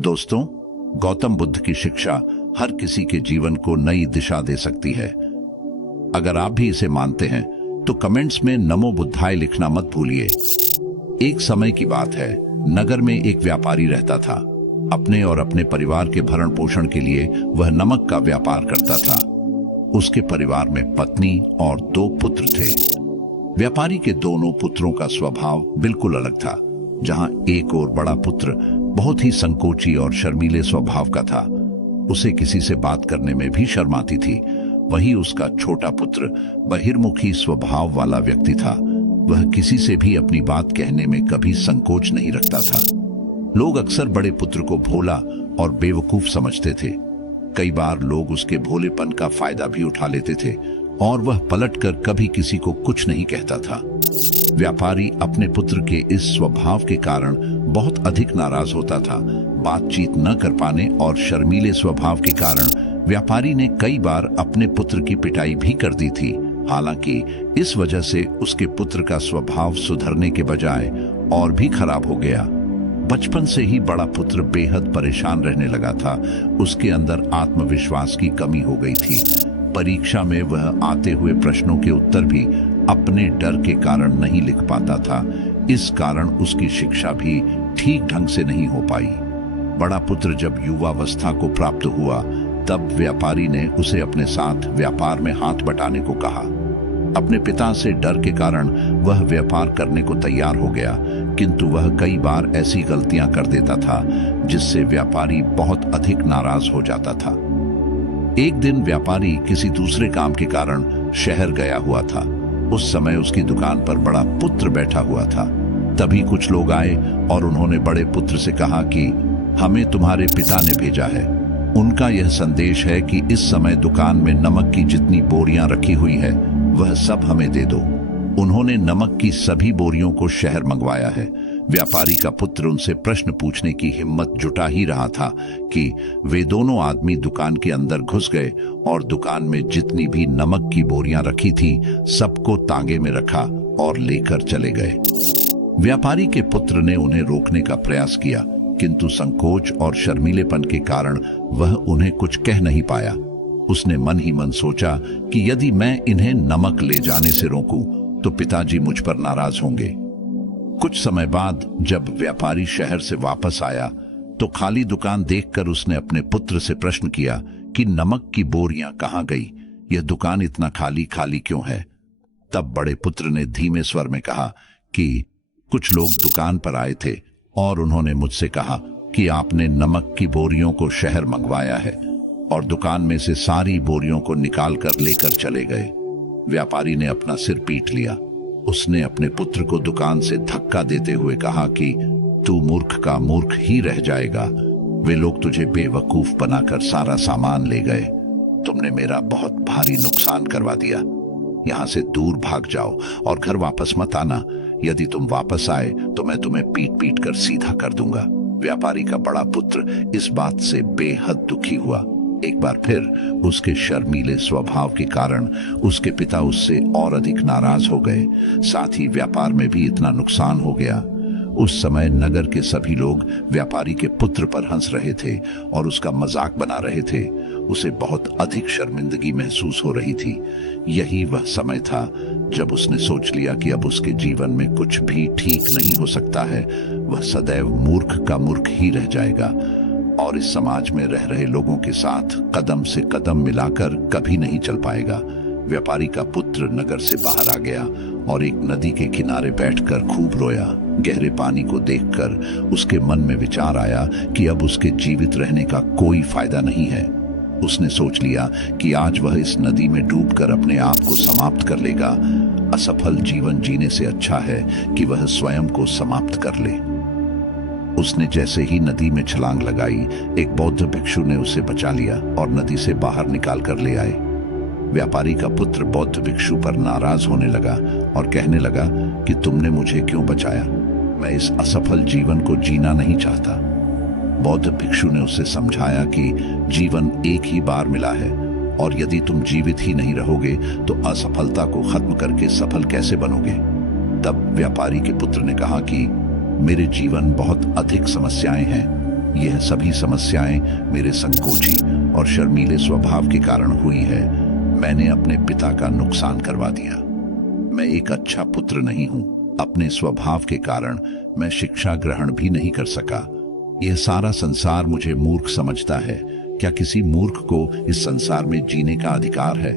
दोस्तों, गौतम बुद्ध की शिक्षा हर किसी के जीवन को नई दिशा दे सकती है। अगर आप भी इसे मानते हैं तो कमेंट्स में नमो बुद्धाय लिखना मत भूलिए। एक समय की बात है, नगर में एक व्यापारी रहता था। अपने और अपने परिवार के भरण पोषण के लिए वह नमक का व्यापार करता था। उसके परिवार में पत्नी और 2 पुत्र थे। व्यापारी के दोनों पुत्रों का स्वभाव बिल्कुल अलग था। जहां एक और बड़ा पुत्र बहुत ही संकोची और शर्मीले स्वभाव का था, उसे किसी से बात करने में भी शर्म आती थी, वहीं उसका छोटा पुत्र बहिर्मुखी स्वभाव वाला व्यक्ति था। वह किसी से भी अपनी बात कहने में कभी संकोच नहीं रखता था। लोग अक्सर बड़े पुत्र को भोला और बेवकूफ समझते थे। कई बार लोग उसके भोलेपन का फायदा भी उठा लेते थे और वह पलटकर कभी किसी को कुछ नहीं कहता था। व्यापारी अपने पुत्र के इस स्वभाव के कारण बहुत अधिक नाराज होता था। बातचीत न कर पाने और शर्मीले स्वभाव के कारण व्यापारी ने कई बार अपने पुत्र की पिटाई भी कर दी थी। हालांकि इस वजह से उसके पुत्र का स्वभाव सुधरने के बजाय और भी खराब हो गया। बचपन से ही बड़ा पुत्र बेहद परेशान रहने लगा था। उसके अंदर आत्मविश्वास की कमी हो गई थी। परीक्षा में वह आते हुए प्रश्नों के उत्तर भी अपने डर के कारण नहीं लिख पाता था। इस कारण उसकी शिक्षा भी ठीक ढंग से नहीं हो पाई। बड़ा पुत्र जब युवावस्था को प्राप्त हुआ, तब व्यापारी ने उसे अपने साथ व्यापार में हाथ बटाने को कहा। अपने पिता से डर के कारण वह व्यापार करने को तैयार हो गया, किंतु वह कई बार ऐसी गलतियां कर देता था जिससे व्यापारी बहुत अधिक नाराज हो जाता था। एक दिन व्यापारी किसी दूसरे काम के कारण शहर गया हुआ था। उस समय उसकी दुकान पर बड़ा पुत्र बैठा हुआ था। तभी कुछ लोग आए और उन्होंने बड़े पुत्र से कहा कि हमें तुम्हारे पिता ने भेजा है। उनका यह संदेश है कि इस समय दुकान में नमक की जितनी बोरियां रखी हुई है वह सब हमें दे दो। उन्होंने नमक की सभी बोरियों को शहर मंगवाया है। व्यापारी का पुत्र उनसे प्रश्न पूछने की हिम्मत जुटा ही रहा था कि वे दोनों आदमी दुकान के अंदर घुस गए और दुकान में जितनी भी नमक की बोरियां रखी थी सबको तांगे में रखा और लेकर चले गए। व्यापारी के पुत्र ने उन्हें रोकने का प्रयास किया, किंतु संकोच और शर्मीलेपन के कारण वह उन्हें कुछ कह नहीं पाया। उसने मन ही मन सोचा कि यदि मैं इन्हें नमक ले जाने से रोकूं तो पिताजी मुझ पर नाराज होंगे। कुछ समय बाद जब व्यापारी शहर से वापस आया तो खाली दुकान देखकर उसने अपने पुत्र से प्रश्न किया कि नमक की बोरियां कहां गई? यह दुकान इतना खाली खाली क्यों है? तब बड़े पुत्र ने धीमे स्वर में कहा कि कुछ लोग दुकान पर आए थे और उन्होंने मुझसे कहा कि आपने नमक की बोरियों को शहर मंगवाया है, और दुकान में से सारी बोरियों को निकाल कर लेकर चले गए। व्यापारी ने अपना सिर पीट लिया। उसने अपने पुत्र को दुकान से धक्का देते हुए कहा कि तू मूर्ख का मूर्ख ही रह जाएगा। वे लोग तुझे बेवकूफ बनाकर सारा सामान ले गए। तुमने मेरा बहुत भारी नुकसान करवा दिया। यहाँ से दूर भाग जाओ और घर वापस मत आना। यदि तुम वापस आए तो मैं तुम्हें पीट पीट कर सीधा कर दूंगा। व्यापारी का बड़ा पुत्र इस बात से बेहद दुखी हुआ। एक बार फिर उसके शर्मीले स्वभाव के कारण उसके पिता उससे और अधिक नाराज हो गए। साथ ही व्यापार में भी इतना नुकसान हो गया। उस समय नगर के सभी लोग व्यापारी के पुत्र पर हंस रहे थे और उसका मजाक बना रहे थे। उसे बहुत अधिक शर्मिंदगी महसूस हो रही थी। यही वह समय था जब उसने सोच लिया कि अब उसके जीवन में कुछ भी ठीक नहीं हो सकता है। वह सदैव मूर्ख का मूर्ख ही रह जाएगा और इस समाज में रह रहे लोगों के साथ कदम से कदम मिलाकर कभी नहीं चल पाएगा। व्यापारी का पुत्र नगर से बाहर आ गया और एक नदी के किनारे बैठकर खूब रोया। गहरे पानी को देखकर उसके मन में विचार आया कि अब उसके जीवित रहने का कोई फायदा नहीं है। उसने सोच लिया कि आज वह इस नदी में डूबकर अपने आप को समाप्त कर लेगा। असफल जीवन जीने से अच्छा है कि वह स्वयं को समाप्त कर ले। उसने जैसे ही नदी में छलांग लगाई, एक बौद्ध भिक्षु ने उसे बचा लिया और नदी से बाहर निकाल कर ले आए। व्यापारी का पुत्र बौद्ध भिक्षु पर नाराज होने लगा और कहने लगा कि तुमने मुझे क्यों बचाया? मैं इस असफल जीवन को जीना नहीं चाहता। बौद्ध भिक्षु ने उसे समझाया कि जीवन एक ही बार मिला है और यदि तुम जीवित ही नहीं रहोगे तो असफलता को खत्म करके सफल कैसे बनोगे? तब व्यापारी के पुत्र ने कहा कि मेरे जीवन बहुत अधिक समस्याएं हैं। यह सभी समस्याएं मेरे संकोची और शर्मीले स्वभाव के कारण हुई है। मैंने अपने पिता का नुकसान करवा दिया। मैं एक अच्छा पुत्र नहीं हूं। अपने स्वभाव के कारण मैं शिक्षा ग्रहण भी नहीं कर सका। यह सारा संसार मुझे मूर्ख समझता है। क्या किसी मूर्ख को इस संसार में जीने का अधिकार है?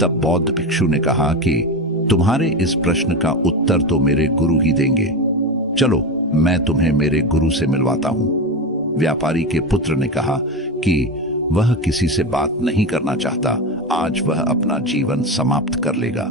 तब बौद्ध भिक्षु ने कहा कि तुम्हारे इस प्रश्न का उत्तर तो मेरे गुरु ही देंगे। चलो, मैं तुम्हें मेरे गुरु से मिलवाता हूं। व्यापारी के पुत्र ने कहा कि वह किसी से बात नहीं करना चाहता। आज वह अपना जीवन समाप्त कर लेगा।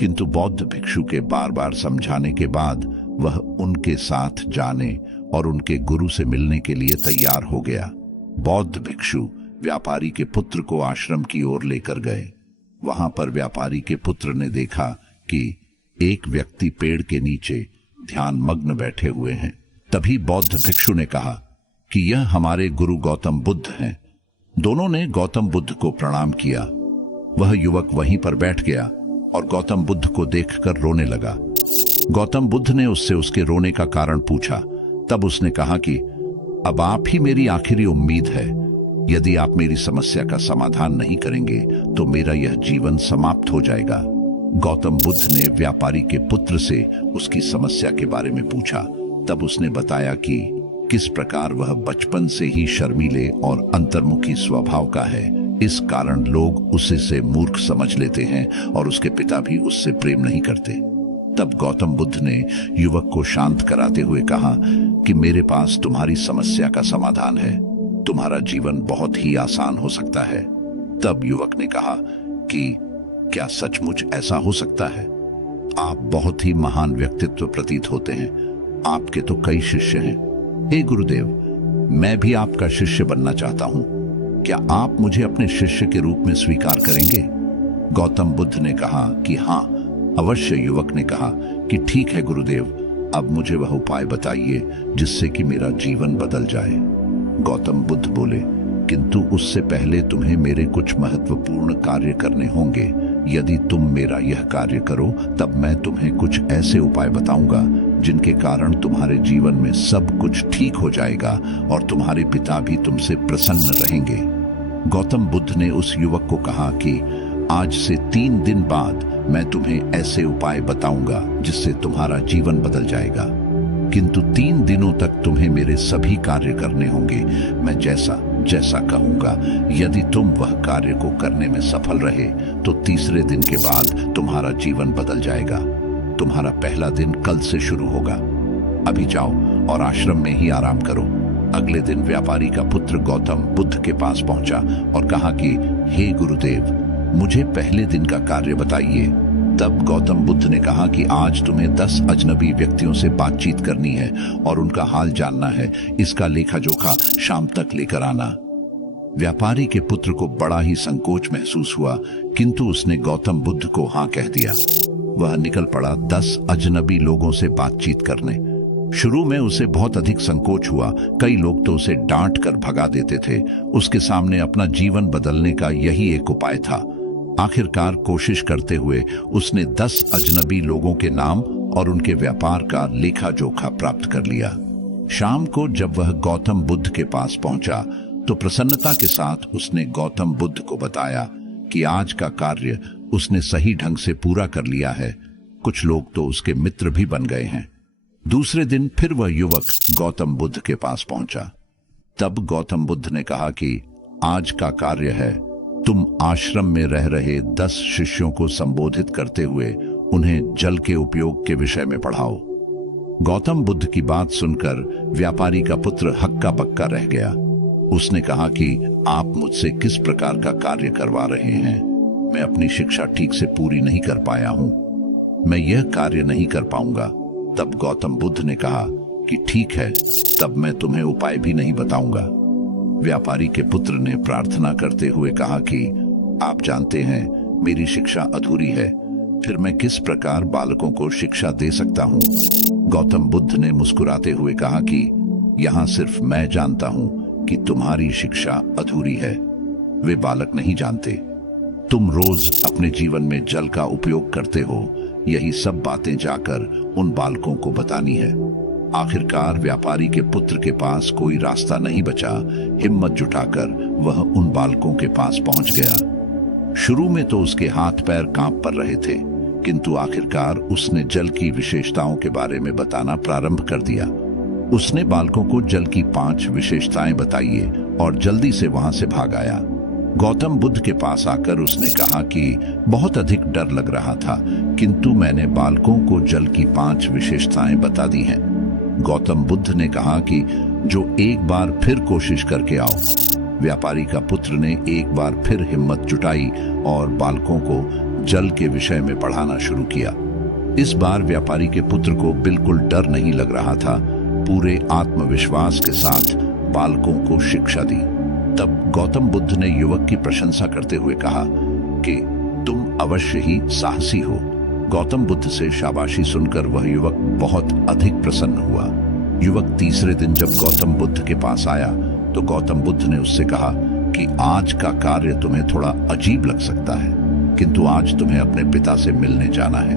किंतु बौद्ध भिक्षु के बार बार समझाने के बाद वह उनके साथ जाने और उनके गुरु से मिलने के लिए तैयार हो गया। बौद्ध भिक्षु व्यापारी के पुत्र को आश्रम की ओर लेकर गए। वहां पर व्यापारी के पुत्र ने देखा कि एक व्यक्ति पेड़ के नीचे ध्यान मग्न बैठे हुए हैं। तभी बौद्ध भिक्षु ने कहा कि यह हमारे गुरु गौतम बुद्ध हैं। दोनों ने गौतम बुद्ध को प्रणाम किया। वह युवक वहीं पर बैठ गया और गौतम बुद्ध को देखकर रोने लगा। गौतम बुद्ध ने उससे उसके रोने का कारण पूछा। तब उसने कहा कि अब आप ही मेरी आखिरी उम्मीद है। यदि आप मेरी समस्या का समाधान नहीं करेंगे तो मेरा यह जीवन समाप्त हो जाएगा। गौतम बुद्ध ने व्यापारी के पुत्र से उसकी समस्या के बारे में पूछा। तब उसने बताया कि किस प्रकार वह बचपन से ही शर्मीले और अंतर्मुखी स्वभाव का है। इस कारण लोग उसे मूर्ख समझ लेते हैं और उसके पिता भी उससे प्रेम नहीं करते। तब गौतम बुद्ध ने युवक को शांत कराते हुए कहा कि मेरे पास तुम्हारी समस्या का समाधान है। तुम्हारा जीवन बहुत ही आसान हो सकता है। तब युवक ने कहा कि क्या सचमुच ऐसा हो सकता है? आप बहुत ही महान व्यक्तित्व प्रतीत होते हैं। आपके तो कई शिष्य हैं। हे गुरुदेव, मैं भी आपका शिष्य बनना चाहता हूं। क्या आप मुझे अपने शिष्य के रूप में स्वीकार करेंगे? गौतम बुद्ध ने कहा कि हाँ, अवश्य। युवक ने कहा कि ठीक है गुरुदेव, अब मुझे वह उपाय बताइए जिससे कि मेरा जीवन बदल जाए। गौतम बुद्ध बोले, किंतु उससे पहले तुम्हें मेरे कुछ महत्वपूर्ण कार्य करने होंगे। यदि तुम मेरा यह कार्य करो तब मैं तुम्हें कुछ ऐसे उपाय बताऊंगा जिनके कारण तुम्हारे जीवन में सब कुछ ठीक हो जाएगा और तुम्हारे पिता भी तुमसे प्रसन्न रहेंगे। गौतम बुद्ध ने उस युवक को कहा कि आज से 3 दिन बाद मैं तुम्हें ऐसे उपाय बताऊंगा जिससे तुम्हारा जीवन बदल जाएगा। किंतु 3 दिनों तक तुम्हें मेरे सभी कार्य करने होंगे। मैं जैसा जैसा कहूंगा, यदि तुम वह कार्य को करने में सफल रहे तो तीसरे दिन के बाद तुम्हारा जीवन बदल जाएगा। तुम्हारा पहला दिन कल से शुरू होगा। अभी जाओ और आश्रम में ही आराम करो। अगले दिन व्यापारी का पुत्र गौतम बुद्ध के पास पहुंचा और कहा कि हे गुरुदेव, मुझे पहले दिन का कार्य बताइए। तब गौतम बुद्ध ने कहा कि आज तुम्हें 10 अजनबी व्यक्तियों से बातचीत करनी है और उनका हाल जानना है। इसका लेखा जोखा शाम तक लेकर आना। व्यापारी के पुत्र को बड़ा ही संकोच महसूस हुआ, किंतु उसने गौतम बुद्ध को हाँ कह दिया। वह निकल पड़ा 10 अजनबी लोगों से बातचीत करने। शुरू में उसे बहुत अधिक संकोच हुआ। कई लोग तो उसे डांट कर भगा देते थे। उसके सामने अपना जीवन बदलने का यही एक उपाय था। आखिरकार कोशिश करते हुए उसने 10 अजनबी लोगों के नाम और उनके व्यापार का लेखा जोखा प्राप्त कर लिया। शाम को जब वह गौतम बुद्ध के पास पहुंचा तो प्रसन्नता के साथ उसने गौतम बुद्ध को बताया कि आज का कार्य उसने सही ढंग से पूरा कर लिया है। कुछ लोग तो उसके मित्र भी बन गए हैं। दूसरे दिन फिर वह युवक गौतम बुद्ध के पास पहुंचा। तब गौतम बुद्ध ने कहा कि आज का कार्य है, तुम आश्रम में रह रहे 10 शिष्यों को संबोधित करते हुए उन्हें जल के उपयोग के विषय में पढ़ाओ। गौतम बुद्ध की बात सुनकर व्यापारी का पुत्र हक्का बक्का रह गया। उसने कहा कि आप मुझसे किस प्रकार का कार्य करवा रहे हैं? मैं अपनी शिक्षा ठीक से पूरी नहीं कर पाया हूं। मैं यह कार्य नहीं कर पाऊंगा। तब गौतम बुद्ध ने कहा कि ठीक है, तब मैं तुम्हें उपाय भी नहीं बताऊंगा। व्यापारी के पुत्र ने प्रार्थना करते हुए कहा कि आप जानते हैं मेरी शिक्षा अधूरी है, फिर मैं किस प्रकार बालकों को शिक्षा दे सकता हूं? गौतम बुद्ध ने मुस्कुराते हुए कहा कि यहां सिर्फ मैं जानता हूं कि तुम्हारी शिक्षा अधूरी है, वे बालक नहीं जानते। तुम रोज अपने जीवन में जल का उपयोग करते हो, यही सब बातें जाकर उन बालकों को बतानी है। आखिरकार व्यापारी के पुत्र के पास कोई रास्ता नहीं बचा। हिम्मत जुटाकर वह उन बालकों के पास पहुंच गया। शुरू में तो उसके हाथ पैर कांप पड़ रहे थे, किंतु आखिरकार उसने जल की विशेषताओं के बारे में बताना प्रारंभ कर दिया। उसने बालकों को जल की 5 विशेषताएं बताई और जल्दी से वहां से भाग आया। गौतम बुद्ध के पास आकर उसने कहा कि बहुत अधिक डर लग रहा था, किंतु मैंने बालकों को जल की 5 विशेषताएं बता दी हैं। गौतम बुद्ध ने कहा कि जो एक बार फिर कोशिश करके आओ। व्यापारी का पुत्र ने एक बार फिर हिम्मत जुटाई और बालकों को जल के विषय में पढ़ाना शुरू किया। इस बार व्यापारी के पुत्र को बिल्कुल डर नहीं लग रहा था। पूरे आत्मविश्वास के साथ बालकों को शिक्षा दी। तब गौतम बुद्ध ने युवक की प्रशंसा करते हुए कहा कि तुम अवश्य ही साहसी हो। गौतम बुद्ध से शाबाशी सुनकर वह युवक बहुत अधिक प्रसन्न हुआ। युवक तीसरे दिन जब गौतम बुद्ध के पास आया तो गौतम बुद्ध ने उससे कहा कि आज का कार्य तुम्हें थोड़ा अजीब लग सकता है, किंतु आज तुम्हें अपने पिता से मिलने जाना है।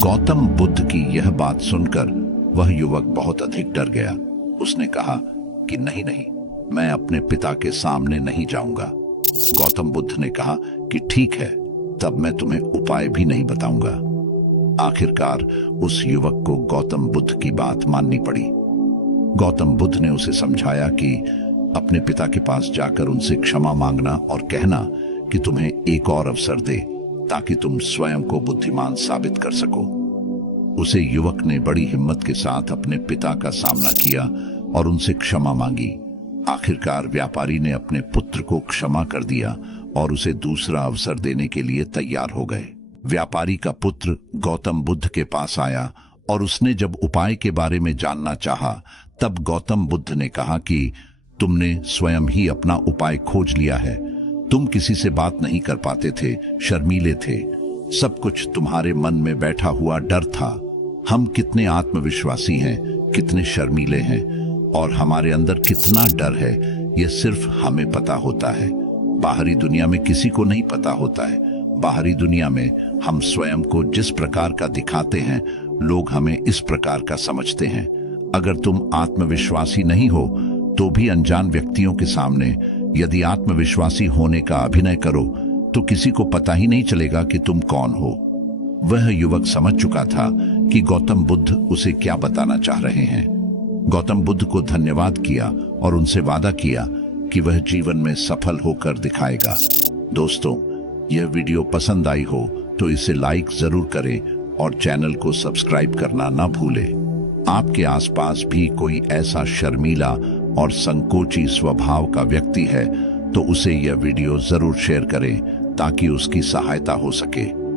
गौतम बुद्ध की यह बात सुनकर वह युवक बहुत अधिक डर गया। उसने कहा कि नहीं नहीं, मैं अपने पिता के सामने नहीं जाऊंगा। गौतम बुद्ध ने कहा कि ठीक है, तब मैं तुम्हें उपाय भी नहीं बताऊंगा। आखिरकार उस युवक को गौतम बुद्ध की बात माननी पड़ी। गौतम बुद्ध ने उसे समझाया कि अपने पिता के पास जाकर उनसे क्षमा मांगना और कहना कि तुम्हें एक और अवसर दे ताकि तुम स्वयं को बुद्धिमान साबित कर सको। उसे युवक ने बड़ी हिम्मत के साथ अपने पिता का सामना किया और उनसे क्षमा मांगी। आखिरकार व्यापारी ने अपने पुत्र को क्षमा कर दिया और उसे दूसरा अवसर देने के लिए तैयार हो गए। व्यापारी का पुत्र गौतम बुद्ध के पास आया और उसने जब उपाय के बारे में जानना चाहा, तब गौतम बुद्ध ने कहा कि तुमने स्वयं ही अपना उपाय खोज लिया है। तुम किसी से बात नहीं कर पाते थे, शर्मीले थे। सब कुछ तुम्हारे मन में बैठा हुआ डर था। हम कितने आत्मविश्वासी हैं, कितने शर्मीले हैं और हमारे अंदर कितना डर है, यह सिर्फ हमें पता होता है। बाहरी दुनिया में किसी को नहीं पता होता है। बाहरी दुनिया में हम स्वयं को जिस प्रकार का दिखाते हैं, लोग हमें इस प्रकार का समझते हैं। अगर तुम आत्मविश्वासी नहीं हो तो भी अनजान व्यक्तियों के सामने यदि आत्मविश्वासी होने का अभिनय करो तो किसी को पता ही नहीं चलेगा कि तुम कौन हो। वह युवक समझ चुका था कि गौतम बुद्ध उसे क्या बताना चाह रहे हैं। गौतम बुद्ध को धन्यवाद किया और उनसे वादा किया कि वह जीवन में सफल होकर दिखाएगा। दोस्तों, यह वीडियो पसंद आई हो तो इसे लाइक जरूर करें और चैनल को सब्सक्राइब करना ना भूलें। आपके आसपास भी कोई ऐसा शर्मीला और संकोची स्वभाव का व्यक्ति है तो उसे यह वीडियो जरूर शेयर करें ताकि उसकी सहायता हो सके।